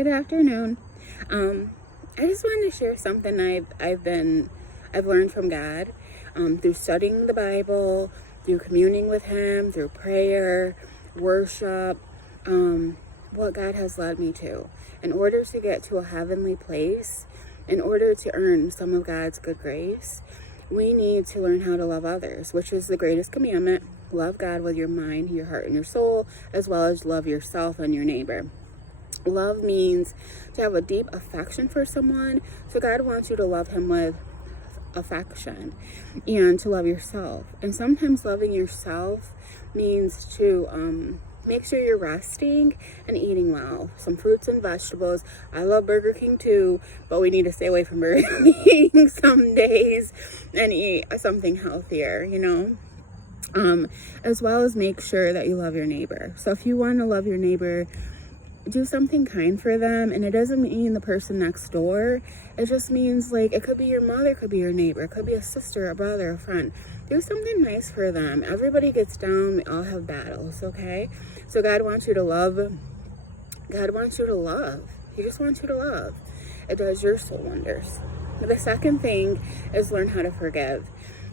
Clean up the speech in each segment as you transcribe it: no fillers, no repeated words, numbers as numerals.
Good afternoon. I just wanted to share something I've learned from God, through studying the Bible, through communing with Him, through prayer, worship, what God has led me to. In order to get to a heavenly place, in order to earn some of God's good grace, we need to learn how to love others, which is the greatest commandment. Love God with your mind, your heart, and your soul, as well as love yourself and your neighbor. Love means to have a deep affection for someone. So God wants you to love Him with affection and to love yourself. And sometimes loving yourself means to make sure you're resting and eating well. Some fruits and vegetables. I love Burger King too, but we need to stay away from Burger King some days and eat something healthier, as well as make sure that you love your neighbor. So if you want to love your neighbor, do something kind for them. And it doesn't mean the person next door. It just means, like, it could be your mother, it could be your neighbor, it could be a sister, a brother, a friend. Do something nice for them. Everybody gets down. We all have battles, okay? So God wants you to love. God wants you to love. He just wants you to love. It does your soul wonders. The second thing is learn how to forgive.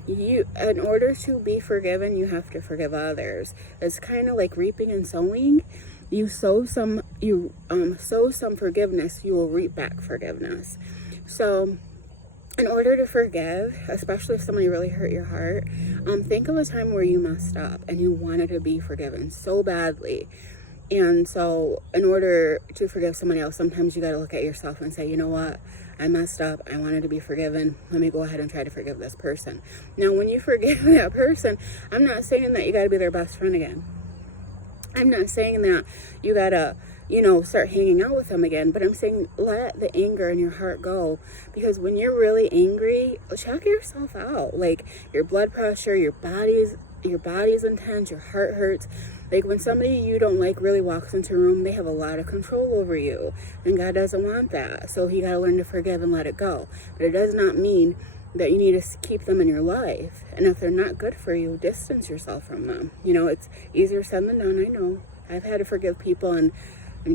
In order to be forgiven, you have to forgive others. It's kind of like reaping and sowing. You sow some forgiveness, you will reap back forgiveness. So in order to forgive, especially if somebody really hurt your heart, think of a time where you messed up and you wanted to be forgiven so badly. And so in order to forgive somebody else, sometimes you got to look at yourself and say, you know what? I messed up. I wanted to be forgiven. Let me go ahead and try to forgive this person. Now, when you forgive that person, I'm not saying that you got to be their best friend again. I'm not saying that you got to, start hanging out with them again. But I'm saying let the anger in your heart go. Because when you're really angry, check yourself out. Like, your blood pressure, your body's intense, your heart hurts. Like, when somebody you don't like really walks into a room, they have a lot of control over you. And God doesn't want that. So you got to learn to forgive and let it go. But it does not mean that you need to keep them in your life. And if they're not good for you, distance yourself from them. It's easier said than done, I know. I've had to forgive people and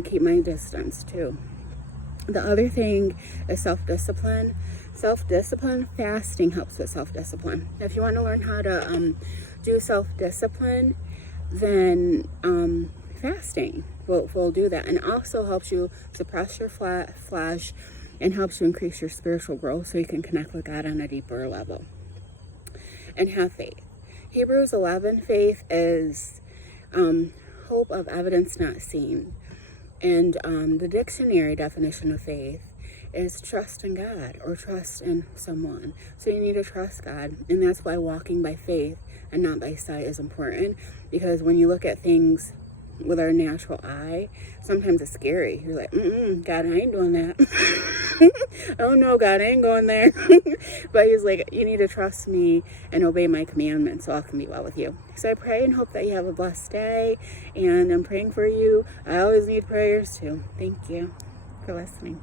keep my distance too. The other thing is self-discipline. Self-discipline, fasting helps with self-discipline. If you want to learn how to do self-discipline, then fasting will do that. And also helps you suppress your flesh and helps you increase your spiritual growth so you can connect with God on a deeper level. And have faith. Hebrews 11, faith is hope of evidence not seen. And the dictionary definition of faith is trust in God or trust in someone. So you need to trust God. And that's why walking by faith and not by sight is important. Because when you look at things with our natural eye, sometimes it's scary. You're like, God, I ain't doing that. Oh no, God, I ain't going there. But He's like, you need to trust me and obey my commandments so I can be well with you. So I pray and hope that you have a blessed day. And I'm praying for you. I always need prayers too. Thank you for listening.